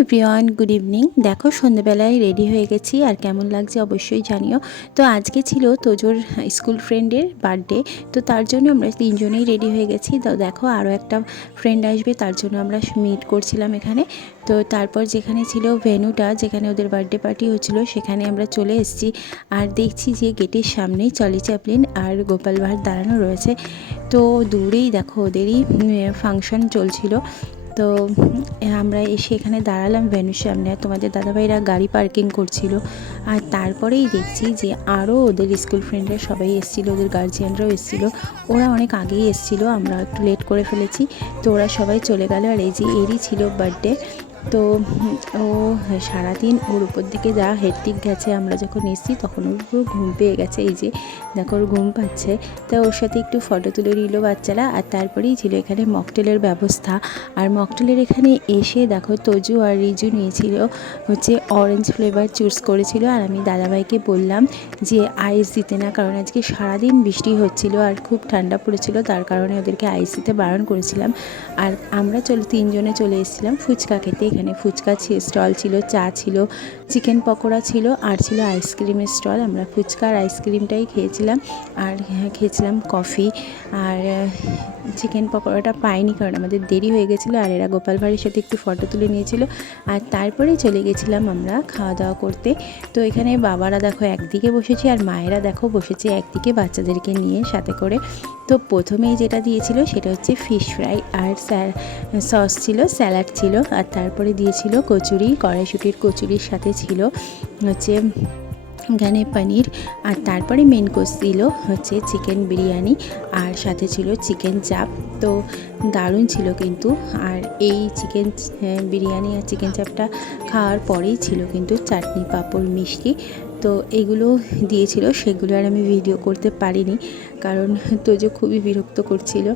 Everyone, good evening. দেখো সন্ধ্যেবেলায় ready হয়ে গেছি, আর কেমন লাগছে অবশ্যই জানিও। তো আজকে ছিল তোজোর স্কুল ফ্রেন্ডের বার্থডে, তো তার জন্য আমরা তিনজনেই রেডি হয়ে গেছি। তো দেখো আরও একটা ফ্রেন্ড আসবে, তার জন্য আমরা মিট করছিলাম এখানে। তো তারপর যেখানে ছিল ভেন্যুটা, যেখানে ওদের বার্থডে পার্টি হচ্ছিল, সেখানে আমরা চলে এসেছি। আর দেখছি যে গেটের সামনেই চার্লি চ্যাপলিন আর গোপাল ভাঁড় দাঁড়ানো রয়েছে। তো দূরেই দেখো ওদেরই ফাংশন চলছিল। তো আমরা এসে এখানে দাঁড়ালাম ভেন্যুর সামনে। তোমাদের দাদাভাইরা গাড়ি পার্কিং করছিল, আর তারপরেই দেখছি যে আরও ওদের স্কুল ফ্রেন্ডরা সবাই এসেছিলো, ওদের গার্জিয়ানরাও এসেছিলো। ওরা অনেক আগেই এসেছিলো, আমরা একটু লেট করে ফেলেছি। তো ওরা সবাই চলে গেল, আর এই যে এরই ছিল বার্থডে। তো ও সারাদিন ওর উপর দিকে যা হেডটিক গেছে, আমরা যখন এসেছি তখন ওর পুরো ঘুম পেয়ে গেছে। এই যে দেখো ওর ঘুম পাচ্ছে। তো ওর সাথে একটু ফটো তুলে নিল বাচ্চারা। আর তারপরেই ছিল এখানে মকটেলের ব্যবস্থা। আর মকটেলের এখানে এসে দেখো তোজু আর রিজু নিয়েছিল হচ্ছে অরেঞ্জ ফ্লেভার চুজ করেছিল। আর আমি দাদাভাইকে বললাম যে আইস দিতে না, কারণ আজকে সারাদিন বৃষ্টি হচ্ছিল আর খুব ঠান্ডা পড়েছিল, তার কারণে ওদেরকে আইস দিতে বারণ করেছিলাম। আর আমরা তিনজনে চলে এসেছিলাম ফুচকা খেতে। এখানে ফুচকা স্টল ছিল, চা ছিল, চিকেন পকোড়া ছিল, আর ছিল আইসক্রিমের স্টল। আমরা ফুচকা আর আইসক্রিমটাই খেয়েছিলাম, আর খেয়েছিলাম কফি। আর চিকেন পকোড়াটা পাইনি, কারণ আমাদের দেরি হয়ে গেছিলো। আর এরা গোপাল ভাঁড়ের সাথে একটু ফটো তুলে নিয়েছিল। আর তারপরেই চলে গেছিলাম আমরা খাওয়া দাওয়া করতে। তো এখানে বাবারা দেখো একদিকে বসেছে, আর মায়েরা দেখো বসেছে একদিকে বাচ্চাদেরকে নিয়ে সাথে করে। তো প্রথমেই যেটা দিয়েছিল সেটা হচ্ছে ফিশ ফ্রাই, আর সস ছিল, স্যালাড ছিল, আর তারপরে দিয়েছিল কচুরি, কড়াইশুঁটির কচুরির সাথে ছিল হচ্ছে এখানে পনির। আর তারপরে মেন কোর্স দিল হচ্ছে চিকেন বিরিয়ানি, আর সাথে ছিল চিকেন চাপ। তো দারুণ ছিল কিন্তু। আর এই চিকেন বিরিয়ানি আর চিকেন চাপটা খাওয়ার পরেই ছিল কিন্তু চাটনি, পাঁপড়, মিষ্টি। তো এগুলো দিয়েছিল, সেগুলো আর আমি ভিডিও করতে পারিনি, কারণ তোজো খুবই বিরক্ত করছিল,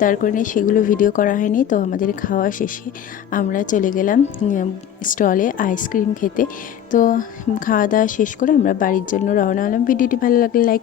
তার কারণে সেগুলো ভিডিও করা হয়নি। তো আমাদের খাওয়া শেষে আমরা চলে গেলাম স্টলে আইসক্রিম খেতে। তো খাওয়া দাওয়া শেষ করে আমরা বাড়ির জন্য রওনা হলাম। ভিডিওটি ভালো লাগলে লাইক